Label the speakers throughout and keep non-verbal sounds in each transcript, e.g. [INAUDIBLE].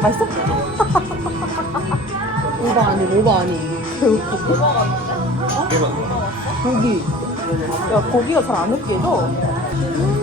Speaker 1: 맛있어? 오바 아니 오바 아니 배고프고 고기 야 고기가 잘안 으깨져 음.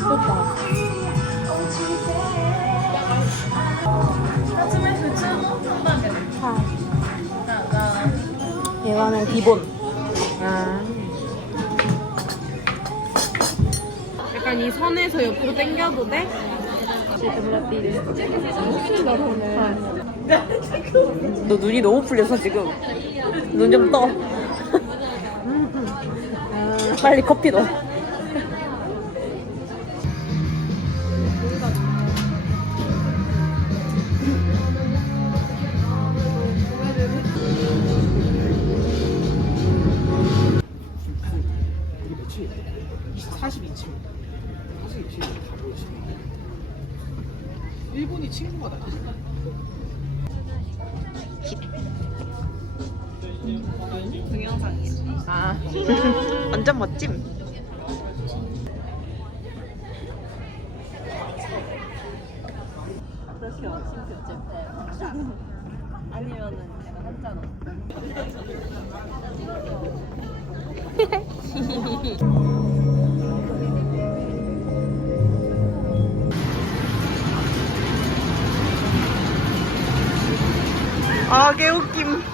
Speaker 1: 좋다 얘와는 기본 아. 약간 이 선에서 옆으로 당겨도 돼? 너 눈이 너무 풀려서 지금 눈 좀 떠. 빨리 커피 넣어.
Speaker 2: 이게 며칠? 42층. 42층 다 보이지. 일본 이 친구가 나.
Speaker 1: 아, [LAUGHS] 완전 멋짐. 아, [LAUGHS] 개웃김.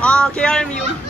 Speaker 1: 아, 개알미움.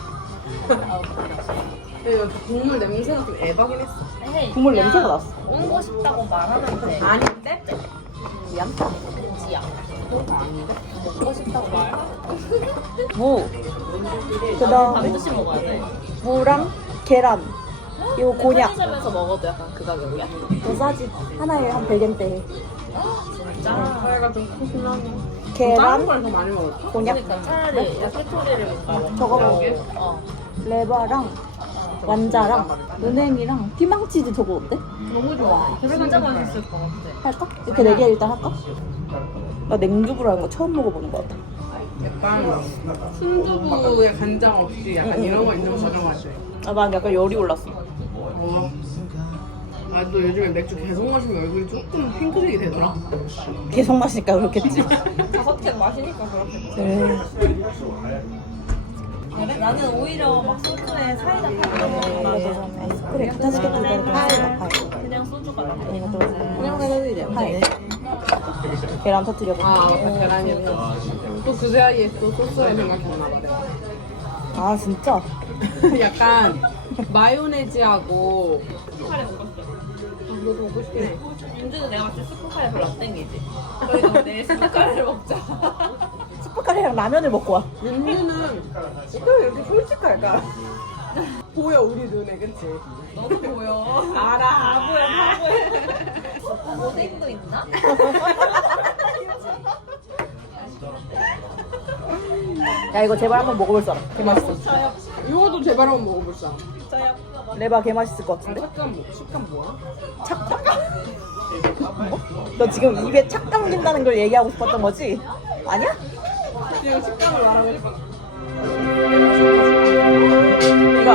Speaker 2: 국물 냄새가 좀 애박이긴 했어.
Speaker 1: 국물 냄새가 났어.
Speaker 3: 오고 싶다고 말하는데
Speaker 2: 아닌데?
Speaker 1: 미안.
Speaker 3: 지야 먹고 싶다고 말
Speaker 1: 무. 그 다음에
Speaker 3: 반드시 먹어야 돼
Speaker 1: 무랑 계란. 이거 곤약.
Speaker 3: 편의점에서 먹어도 약간 그 가격이야?
Speaker 1: 더 싸지. 하나에 한 100엔대.
Speaker 3: 진짜?
Speaker 2: 저희가 좀 크시나니.
Speaker 1: 계란,
Speaker 2: 걸더 많이 먹었어.
Speaker 1: 곤약.
Speaker 3: 그러니까 차라리 야채토리를 먹어
Speaker 1: 저거 먹어.
Speaker 3: 어
Speaker 1: 레바랑 완자랑 은행이랑 피망치즈 저거 어때?
Speaker 2: 너무 좋아.
Speaker 3: 진짜 맛있을 것 같아
Speaker 1: 할까? 이렇게 네 개 일단 할까? 나 냉두부라는 거 처음 먹어보는 것 같아.
Speaker 2: 약간 순두부에 간장 없이 약간 이런 거 있는 거 가져가야 돼.
Speaker 1: 아, 난 약간 열이 올랐어.
Speaker 2: 어. 아, 또 요즘에 맥주 계속 마시면 얼굴이 조금 핑크색이 되더라.
Speaker 1: 계속 마시니까 그렇겠지. [LAUGHS]
Speaker 3: 다섯 캔 마시니까 그렇게
Speaker 1: 그래.
Speaker 3: 그래? 나는 오히려 막 소주에 사이다 타고 먹는
Speaker 1: 그래, 다시 개 두개
Speaker 3: 그냥 소주 같아
Speaker 1: 이것도
Speaker 2: 그냥 해도
Speaker 1: 하이. 계란 터뜨려 봐.
Speaker 2: 아, 맞다. 계란이 또그 사이에 또 소스를 생각했나 봐.
Speaker 1: 아 진짜? [LAUGHS]
Speaker 2: 약간 마요네즈하고
Speaker 3: 먹었어
Speaker 2: 너도 먹고 싶긴 해.
Speaker 3: 윤주는 내가 봤을 때 스프카레 별로 안 땡기지 저희가 내일 스프카레를 먹자 [LAUGHS]
Speaker 1: 스프카레랑 라면을 먹고 와.
Speaker 2: 윤주는 어떻게 이렇게 솔직할까? [LAUGHS] 보여 우리 눈에 그치?
Speaker 3: 너도 보여 [LAUGHS]
Speaker 2: 알아
Speaker 3: 바보야 바보야 오뎅도 있나?
Speaker 1: 야 이거 제발 한번 먹어볼 사람. 개 맛있어.
Speaker 2: 이거도 제발 한번 먹어보자
Speaker 1: 레바 개 맛있을 것
Speaker 2: 아,
Speaker 1: 같은데?
Speaker 2: 식감 뭐, 식감 뭐야?
Speaker 1: 착각? 어? 너 지금 입에 착 감긴다는 걸 얘기하고 싶었던 거지? 아니야?
Speaker 2: 지금 식감을 말하고 싶어
Speaker 1: 이거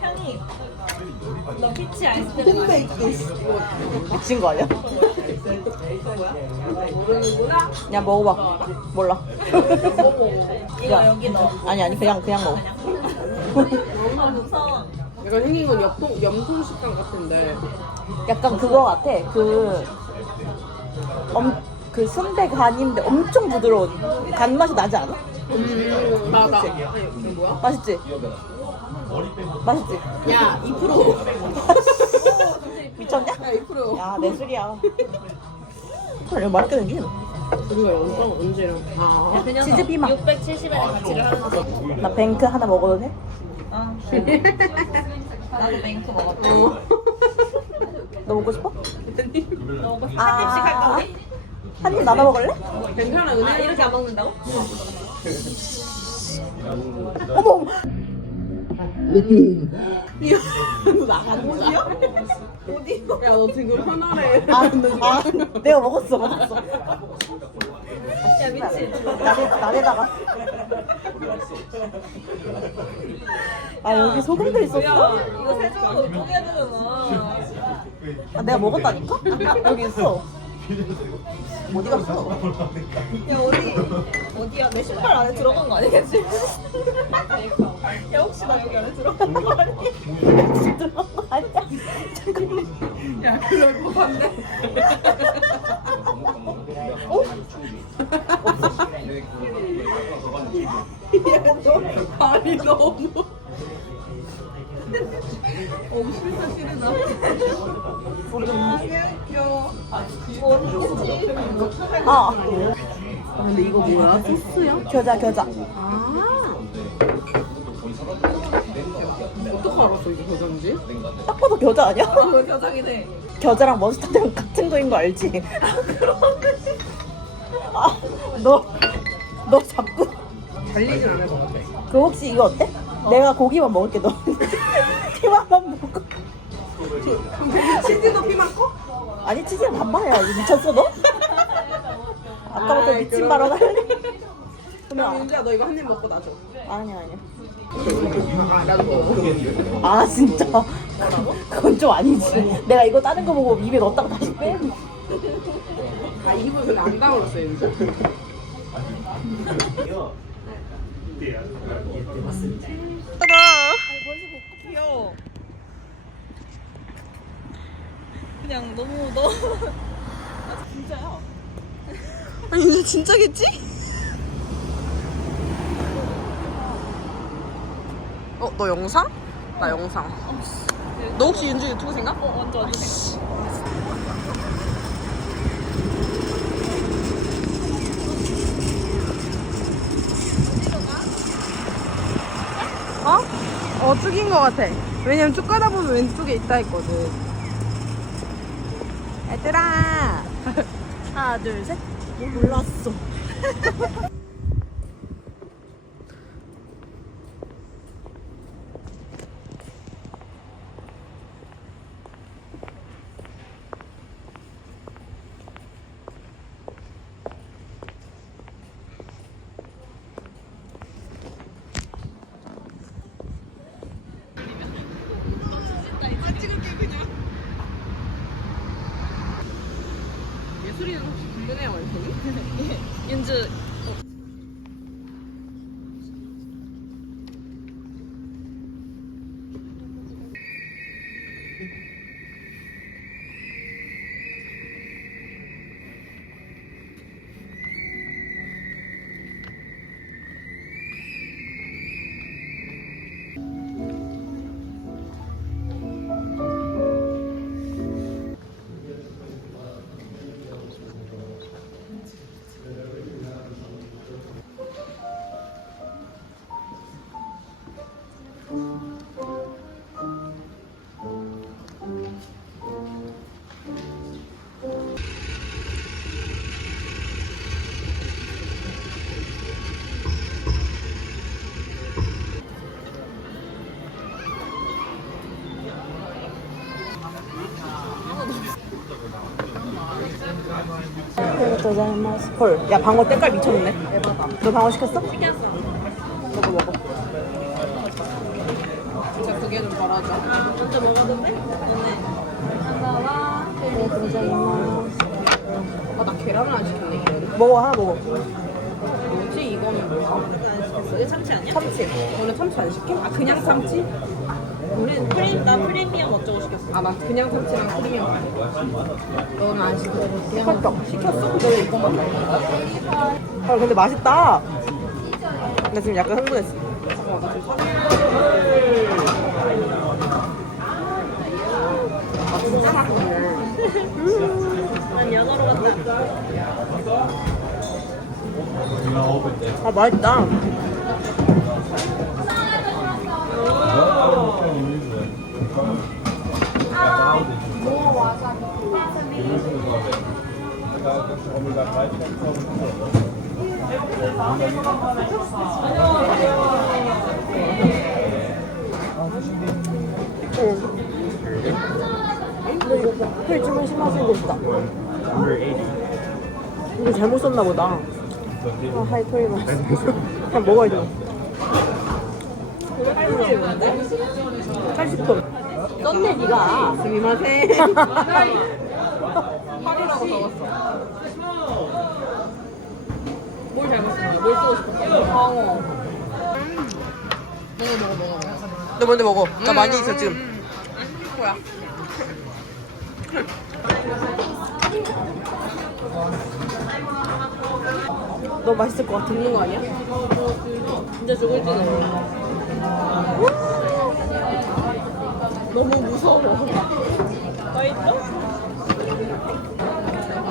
Speaker 3: 향이 향이 너 피치 아이스크림
Speaker 1: 미친 거 아니야? 야 먹어봐. 몰라.
Speaker 3: 이거 여기 넣어
Speaker 1: 아니 아니 그냥 그냥 먹어.
Speaker 3: 너무 무서워
Speaker 2: 약간 생긴 건 염통, 염통 식감 같은데.
Speaker 1: 약간 그거 같아. 그, 엄, 그 순대 간인데 엄청 부드러운 간 맛이 나지 않아?
Speaker 2: 음, 나, 나.
Speaker 1: 맛있지? 맛있지?
Speaker 2: 야, 2%. [LAUGHS]
Speaker 1: 미쳤냐?
Speaker 2: 야, 2%.
Speaker 1: 야, 내 술이야. 헐, 맛있게 생긴.
Speaker 2: 우리가 영상 언제랑. 아.
Speaker 3: 그냥
Speaker 1: 치즈 피망.
Speaker 3: 670원에 가치를 하는
Speaker 1: 거나 뱅크 하나 먹어도 돼?
Speaker 3: 아, 나도 뱅크 먹었대
Speaker 2: 어.
Speaker 1: 너 먹고 싶어?
Speaker 3: 너 먹고 싶어?
Speaker 1: 아.
Speaker 3: 한 입씩 할 거니?
Speaker 1: 한입 나눠 먹을래?
Speaker 2: 괜찮아,
Speaker 3: 아
Speaker 2: 은혜.
Speaker 3: 이렇게 안 먹는다고?
Speaker 1: 어머, 어머.
Speaker 2: 너 나가는 거야? 어디? 야, 너 지금 하나래.
Speaker 1: 아, 아, 내가 먹었어, 먹었어.
Speaker 3: 야 미친
Speaker 1: 나대, 나대다가. 아, 여기 소금도 있었어?
Speaker 3: 이거 세종으로 되잖아
Speaker 1: 아, 내가 먹었다니까? 여기 있어. 어디 갔어?
Speaker 3: 야 어디 어디야 내 신발 안에 들어간 거 아니겠지? 야 혹시 나 여기 안에 들어간 거 아니야?
Speaker 1: 들어간 거 아니야?
Speaker 2: 야, 그럴 법한데. 야, 너 발이 너무. 어, 싫다, 싫다.
Speaker 1: 아,
Speaker 2: 아, 근데 이거 뭐야? 소스야?
Speaker 1: 겨자, 겨자.
Speaker 2: 아. 어떻게 알았어, 이게 겨자인지?
Speaker 1: 딱 봐도 겨자 아니야?
Speaker 3: 어 겨장이네
Speaker 1: 겨자랑 머스타드랑 같은 거인 거 알지? 아, 너, 너 자꾸.
Speaker 2: 달리진 않을 것 같아.
Speaker 1: 그 혹시 이거 어때? 내가 고기만 먹을게, 너. 피망만 먹어.
Speaker 2: 치즈도 피망고?
Speaker 1: 아니, 치즈랑 반반이야. 미쳤어, 너? 아까부터
Speaker 2: 아이,
Speaker 1: 미친
Speaker 2: 그럼.
Speaker 1: 발언 할래?
Speaker 2: 그럼
Speaker 1: 그러면,
Speaker 2: 윤주야, 너 이거 한 입 먹고 놔줘.
Speaker 1: 아니야, 아니야.
Speaker 2: 아,
Speaker 1: 진짜. 그건 좀 아니지. 내가 이거 다른 거 보고 입에 넣었다가 다시 빼.
Speaker 2: 아, 입을 근데 안 다물었어, 윤주.
Speaker 3: 그냥 너무 너무 [LAUGHS] 아 진짜야
Speaker 1: 아니, 이제 진짜겠지?
Speaker 2: 어, 너 영상? 나 영상. 너 혹시 윤주 유튜브 생각?
Speaker 3: 어 완전 완전
Speaker 2: 어? 어, 쭉인 것 같아. 왜냐면 쭉 가다 보면 왼쪽에 있다 했거든.
Speaker 1: 얘들아. 하나, 둘, 셋. 몰랐어. [LAUGHS]
Speaker 2: 예술이는 혹시 불륜해요, 완
Speaker 1: 고자이마스. 헐, 야 방어 때깔 미쳤네. 너 방어 시켰어?
Speaker 3: 시켰어
Speaker 1: 먹어 먹어.
Speaker 2: 진짜 그게 좀 덜하죠.
Speaker 3: 먼저 먹었는데? 너네
Speaker 2: 아, 나 계란을 안 시켰네, 이거는.
Speaker 1: 먹어 하나 먹어.
Speaker 2: 뭐지? 이거는 뭐야?
Speaker 3: 참치 아니야?
Speaker 1: 참치.
Speaker 2: 너는 참치 안 시켜?
Speaker 3: 아 그냥 참치? 우리 프리 나 프리미엄.
Speaker 2: 아, 나 그냥 참치랑 프리미엄. 너는 안 시켜. 그냥
Speaker 1: 시켰어. 시켰어. 너 이거만 먹어. 아 근데 맛있다. 나 지금 약간 흥분했어.
Speaker 2: 아, 진짜 맛있네.
Speaker 3: 난 연어로 갔다.
Speaker 1: 아 맛있다. 회 주문 심하신 거 있다. 이거 잘못 썼나 보다. 아, 하이 토리 맛. [LAUGHS] 그냥 먹어야 돼. 80분. 넌데 니가.
Speaker 2: 스미마세. 파리라고 적었어. 뭘 잘못 쓴 거야? 뭘 쓰고 싶었어? 광어. 먹어, 먹어, 먹어.
Speaker 1: 너 먼저 먹어. 나 많이 있어 지금.
Speaker 2: 안 시킬 거야.
Speaker 1: 너무 맛있을 것 같아.
Speaker 2: 먹는 거 아니야?
Speaker 3: 진짜 죽을지도 몰라. 너무 무서워. 맛있어?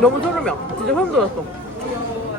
Speaker 1: 너무 소름이야. 진짜 소름 돋았어.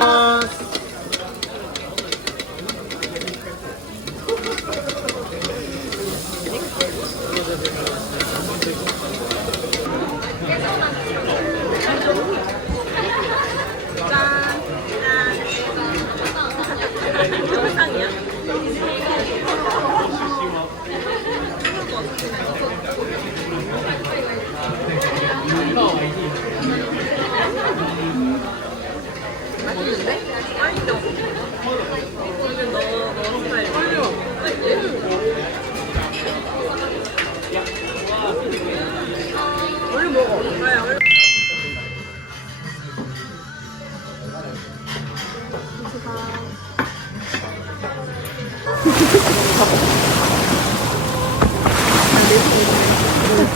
Speaker 1: uh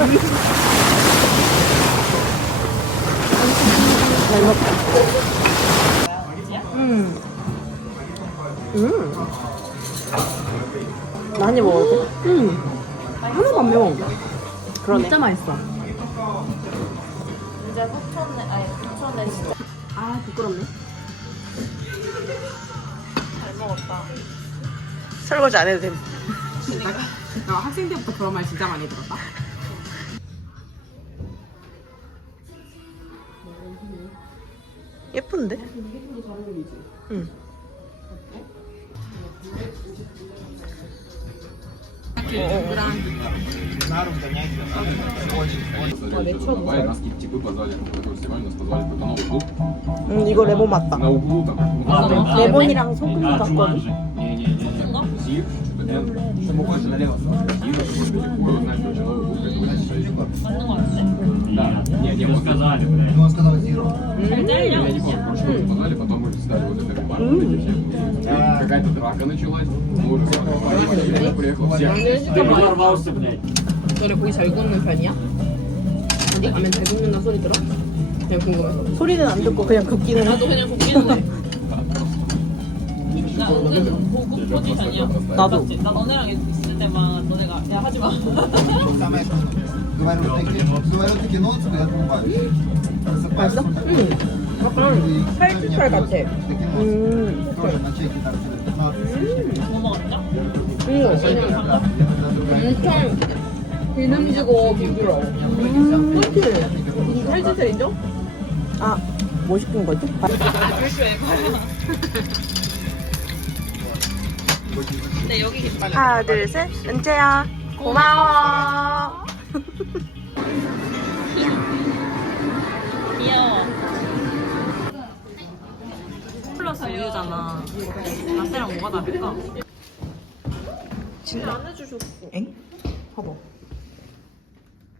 Speaker 1: 아, 음. 음. 많이 먹어도 돼? 음. 하나도 안 매워. 그러네. 진짜 맛있어.
Speaker 4: 이제 포천에 아니 포천에 진짜
Speaker 1: 아, 부끄럽네.
Speaker 4: 잘 먹었다.
Speaker 1: 설거지 안 해도 돼.
Speaker 2: 나 학생 때부터 그런 말 진짜 많이 들었다.
Speaker 1: 예쁜데? 응. 음, 이거 레몬 맞다. 레몬이랑 소금 같거든.
Speaker 5: 맞는 음. очень новый угол, поэтому Да, не, не, вот сказали, блядь.
Speaker 6: Он сказал Зиро.
Speaker 5: Я не помню, короче, мы позвали, потом мы стали вот это бар, вот эти все. Какая-то драка началась, мы уже я приехал, все.
Speaker 2: 너네 고기 잘 굽는 편이야? 어디 가면 잘 굽는다 소리 들어? 그냥 궁금해서.
Speaker 1: 소리는 안 듣고 그냥 굽기는 해.
Speaker 3: 나도 그냥 굽기는 해. 나 은근 고급 포지션이야.
Speaker 1: 나도.
Speaker 3: 맞지? 나 너네랑 있을 때만 너네가 야 하지 마.
Speaker 6: Самое Говорю, такие, говорю, такие ноты, я понимаю.
Speaker 1: 약간
Speaker 6: 살치살
Speaker 1: 같아. 음.
Speaker 2: 음. 엄청 기름지고 부드러워. 음. 그치? 음. 살치살 인정?
Speaker 1: 아, 뭐 시킨 거지? 네, 여기 하나, 둘, 셋. 은채야. 고마워. [LAUGHS]
Speaker 3: 플러스 우유잖아. 라떼랑 뭐가 다를까?
Speaker 1: 엥? 봐봐.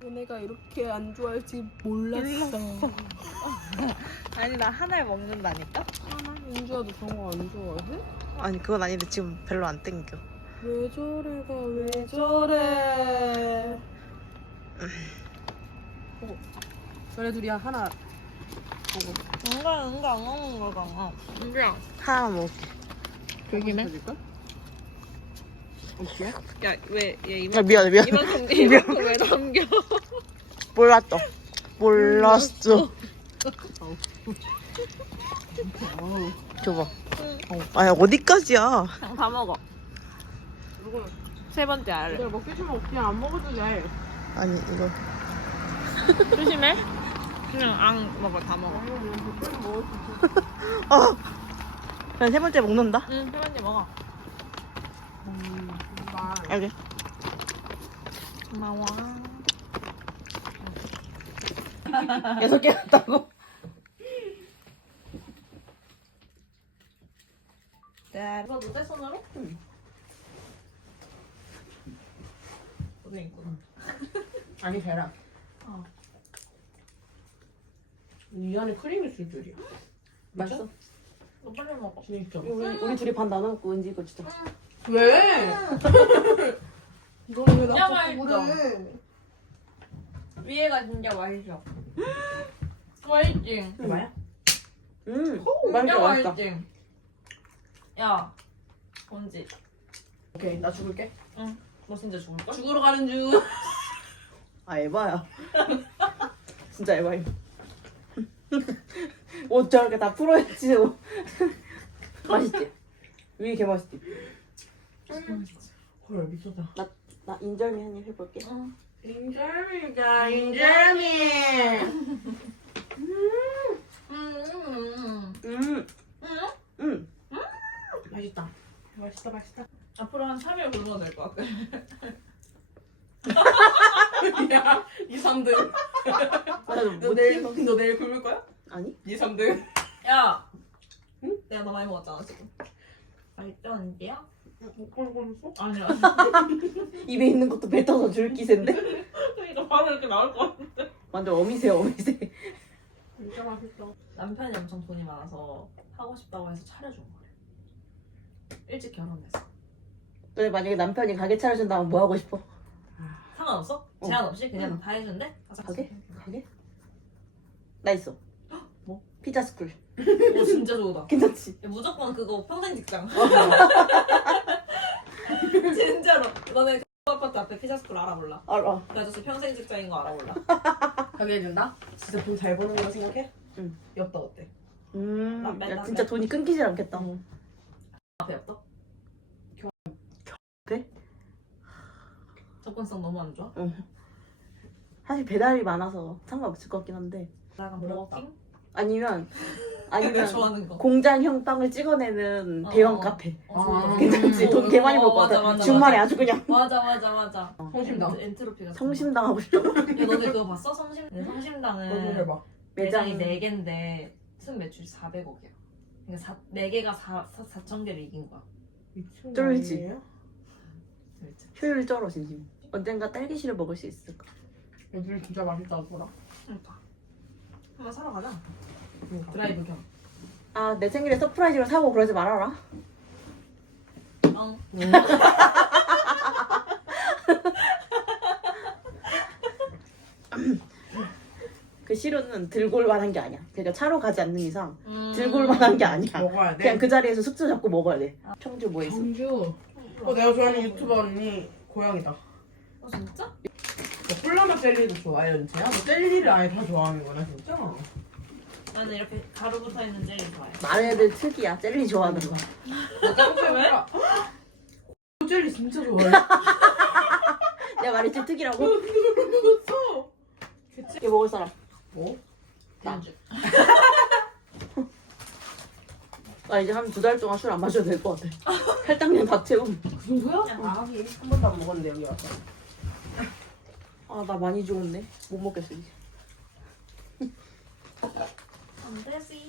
Speaker 2: 얘네가 이렇게 안 좋아할지 몰랐어.
Speaker 1: 아니, 나 하나를 먹는다니까?
Speaker 2: 윤주아도 그런 거 안 좋아해?
Speaker 1: 아니, 그건 아닌데 지금 별로 안 땡겨.
Speaker 2: 왜 저래가 왜 저래? 보고. 너네 둘이 하나 보고.
Speaker 3: 뭔가 뭔가 안 먹는 거잖아.
Speaker 1: 하나만 먹을게.
Speaker 2: 여기네. 어떻게?
Speaker 3: 야, 왜, 얘
Speaker 1: 야, 미안해, 미안해.
Speaker 3: 이만큼, [LAUGHS] 이만큼 왜 남겨?
Speaker 1: 몰랐어. 몰랐어. 줘봐. 어. 아니, 어디까지야?
Speaker 3: 그냥 다 먹어. 세 번째.
Speaker 2: 내가 먹기 싫으면 그냥 안 먹어도 돼.
Speaker 1: 아니, 이거.
Speaker 3: 조심해. [LAUGHS] 그냥 안 먹어, 다 먹어.
Speaker 1: 아! [LAUGHS] 그냥 세 번째 먹는다?
Speaker 3: 응, 세 번째 먹어.
Speaker 1: 여기.
Speaker 3: 고마워.
Speaker 1: 개 같다고?
Speaker 3: 네. 이거 너내 손으로? 오늘 있구나.
Speaker 2: 아니 계란.
Speaker 3: 어.
Speaker 2: 이 안에 크림이 있을 줄이야. 맛있어?
Speaker 3: 너 빨리 먹어.
Speaker 2: 진짜.
Speaker 1: 우리, 우리 둘이 반 나눠 먹고 은지 이거 진짜.
Speaker 2: 왜? [LAUGHS] 이거는 왜
Speaker 3: 진짜
Speaker 2: 나한테
Speaker 3: 맛있어.
Speaker 2: 그래?
Speaker 3: 위에가 진짜 맛있어. [GASPS] 맛있지?
Speaker 2: 해봐요.
Speaker 1: 음,
Speaker 3: 진짜
Speaker 1: 맛있다, 맛있다.
Speaker 3: 맛있지? 야, 뭔지.
Speaker 2: 오케이 나 죽을게.
Speaker 3: 너 진짜 죽을걸?
Speaker 2: 죽으러 가는 중. [LAUGHS]
Speaker 1: 아, 에바야. [LAUGHS] 진짜 에바임. 옷 저렇게 다 풀어야지. 옷. 맛있지? 위에 개 맛있지?
Speaker 2: 헐 미쳤다.
Speaker 1: 나, 나 인절미 한 입 해볼게.
Speaker 2: 인절미다 인절미.
Speaker 3: 음.
Speaker 1: 음, 음.
Speaker 2: 맛있다. 맛있다 맛있다.
Speaker 3: 앞으로 한 3일 굶어도 될 것 같아.
Speaker 2: 야, [LAUGHS] 이 3등.
Speaker 1: 맞아, 너너뭐
Speaker 2: 내일? 너 내일 굶을 거야?
Speaker 1: 아니?
Speaker 2: 이 3등.
Speaker 3: 야! 내가 너 많이 먹었잖아, 지금. 언니야?
Speaker 2: 못 굶었어?
Speaker 3: 아니야. [LAUGHS]
Speaker 1: 입에 있는 것도 뱉어서 줄 기세인데? [LAUGHS]
Speaker 3: 이거 바로 이렇게 나올 것 같아.
Speaker 1: 완전 어미새, 어미새.
Speaker 2: 진짜 맛있다.
Speaker 3: 남편이 엄청 돈이 많아서 하고 싶다고 해서 차려준 거래. 일찍 결혼했어.
Speaker 1: 너네 만약에 남편이 가게 차려준다면 뭐 하고 싶어?
Speaker 3: 상관없어?
Speaker 1: 어.
Speaker 3: 제한 없이 그냥 다 해준대? 가자.
Speaker 1: 가게? 가게? 나 있어.
Speaker 3: 뭐?
Speaker 1: 피자 스쿨.
Speaker 3: 오, 진짜 좋다. [LAUGHS]
Speaker 1: 괜찮지?
Speaker 3: 야, 무조건 그거 평생 직장. [LAUGHS] 진짜로. 너네 그 아파트 앞에 피자 스쿨 알아볼라.
Speaker 1: 알아.
Speaker 3: 그 아저씨 평생 직장인 거 알아볼라. [LAUGHS]
Speaker 2: 가게 해준다? 진짜 돈 잘 버는 거 생각해?
Speaker 1: 응.
Speaker 2: 엽다 어때?
Speaker 1: 음, 야. 진짜 돈이 끊기질 않겠다.
Speaker 3: 앞에 없다?
Speaker 1: 돼?
Speaker 3: 접근성 너무 안 좋아?
Speaker 1: 사실 배달이 많아서 상관없을 것 같긴 한데.
Speaker 3: 나가
Speaker 2: 부럽다.
Speaker 3: 버거킹?
Speaker 1: 아니면,
Speaker 3: 내가
Speaker 1: 아니면
Speaker 3: 좋아하는 거.
Speaker 1: 공장형 빵을 찍어내는
Speaker 3: 어,
Speaker 1: 대형
Speaker 3: 어.
Speaker 1: 카페.
Speaker 3: 어,
Speaker 1: 괜찮지? 돈 개 많이 벌 것
Speaker 3: 맞아,
Speaker 1: 같아.
Speaker 3: 맞아,
Speaker 1: 주말에
Speaker 3: 맞아.
Speaker 1: 아주 그냥
Speaker 3: 맞아 맞아 맞아.
Speaker 2: 성심당.
Speaker 3: 엔트- 엔트로피가
Speaker 1: 성심당하고 싶어.
Speaker 3: 야 너네 그거 봤어? 성심 네,
Speaker 2: 너도
Speaker 3: 성심당은
Speaker 2: 해봐.
Speaker 3: 매장이 4개인데 순 매출이 400억이야. 그러니까 사, 4개가 4, 4천 개를 이긴 거야. 쫄지.
Speaker 1: 효율 쩔어, 진심. 언젠가 딸기실을 먹을 수 있을까?
Speaker 2: 애들 진짜 맛있다 보라.
Speaker 3: 그러니까. 한번 사러 가자.
Speaker 2: 그러니까.
Speaker 3: 드라이브 겸.
Speaker 1: 아, 내 생일에 서프라이즈로 사고 그러지 말아라.
Speaker 3: 어. [LAUGHS]
Speaker 1: 그 시루는 들고 올 만한 게 아니야. 그러니까 차로 가지 않는 이상
Speaker 3: 음.
Speaker 1: 들고 올 만한 게 아니야.
Speaker 2: 먹어야 돼.
Speaker 1: 그냥 그 자리에서 숙주 잡고 먹어야 돼. 청주 뭐 있어?
Speaker 2: 경주. 어, 내가 좋아하는 유튜버 언니 고향이다.
Speaker 3: 어 진짜?
Speaker 2: 너 꿀라맛 젤리도 좋아해, 연채야? 너 젤리를 아예 다 좋아하는구나, 진짜?
Speaker 3: 나는 이렇게 가루 붙어 있는 젤리 좋아해.
Speaker 1: 많은 애들 특이야. 젤리 좋아하는 거.
Speaker 2: 왜? 젤리 진짜 좋아해. [LAUGHS]
Speaker 1: 내가 말했지 특이라고?
Speaker 2: 먹었어.
Speaker 1: 이거 먹을 사람.
Speaker 2: 뭐?
Speaker 1: 나. [LAUGHS] 나 이제 한 두 달 동안 술 안 마셔도 될 것 같아. 혈당량 다 채움.
Speaker 2: 그 정도야? 아, 하긴 한 번도 안 먹었는데 여기 와서.
Speaker 1: 아, 나 많이 죽었네. 못 먹겠어, 이제.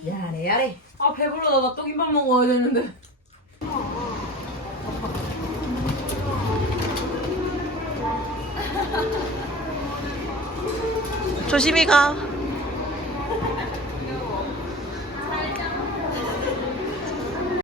Speaker 2: 야래 야래. 아 배불러 나 떡김밥 먹어야 되는데.
Speaker 1: 조심히 가.